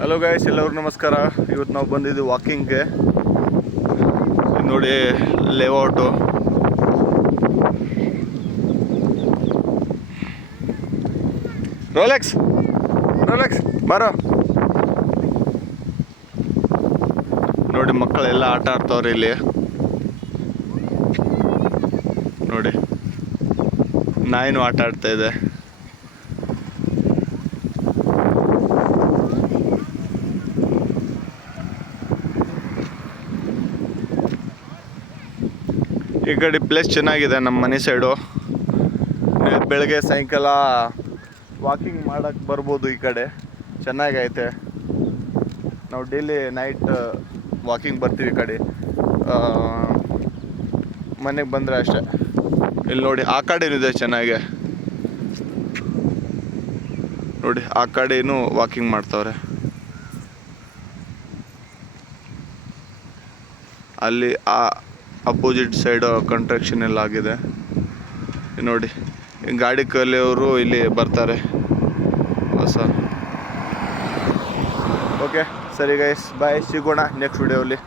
Hello guys, ಎಲ್ಲರಿಗೂ ನಮಸ್ಕಾರ. ಇವತ್ತು ನಾವು ಬಂದಿದ್ದು ವಾಕಿಂಗ್ಗೆ. ನೋಡಿ ಲೇಔಟು. ರೋಲೆಕ್ಸ್ ಬರೋ. ನೋಡಿ ಮಕ್ಕಳೆಲ್ಲ ಆಟ ಆಡ್ತವ್ರೆ ಇಲ್ಲಿ. ನೋಡಿ ನಾಯಿನೂ ಆಟ ಆಡ್ತಾ ಇದೆ. ಈ ಕಡೆ ಪ್ಲೇಸ್ ಚೆನ್ನಾಗಿದೆ. ನಮ್ಮ ಮನೆ ಸೈಡು ಬೆಳಗ್ಗೆ ಸಾಯಂಕಾಲ ವಾಕಿಂಗ್ ಮಾಡೋಕ್ಕೆ ಬರ್ಬೋದು. ಈ ಕಡೆ ಚೆನ್ನಾಗೈತೆ. ನಾವು ಡೈಲಿ ನೈಟ್ ವಾಕಿಂಗ್ ಬರ್ತೀವಿ. ಈ ಕಡೆ ಮನೆಗೆ ಬಂದರೆ ಅಷ್ಟೇ. ಇಲ್ಲಿ ನೋಡಿ ಆ ಕಡೆನೂ ಇದೆ ಚೆನ್ನಾಗೆ. ನೋಡಿ ಆ ಕಡೆನೂ ವಾಕಿಂಗ್ ಮಾಡ್ತವ್ರೆ. ಅಲ್ಲಿ ಆ ಅಪೋಸಿಟ್ ಸೈಡ್ ಕನ್ಸ್ಟ್ರಕ್ಷನ್ ಎಲ್ಲ ಆಗಿದೆ. ನೋಡಿ ಗಾಡಿ ಕಲಿಯೋರು ಇಲ್ಲಿ ಬರ್ತಾರೆ ಹೊಸ. ಓಕೆ ಸರಿ ಗೈಸ್, ಬಾಯ್. ಸಿಗೋಣ ನೆಕ್ಸ್ಟ್ ವಿಡಿಯೋಲಿ.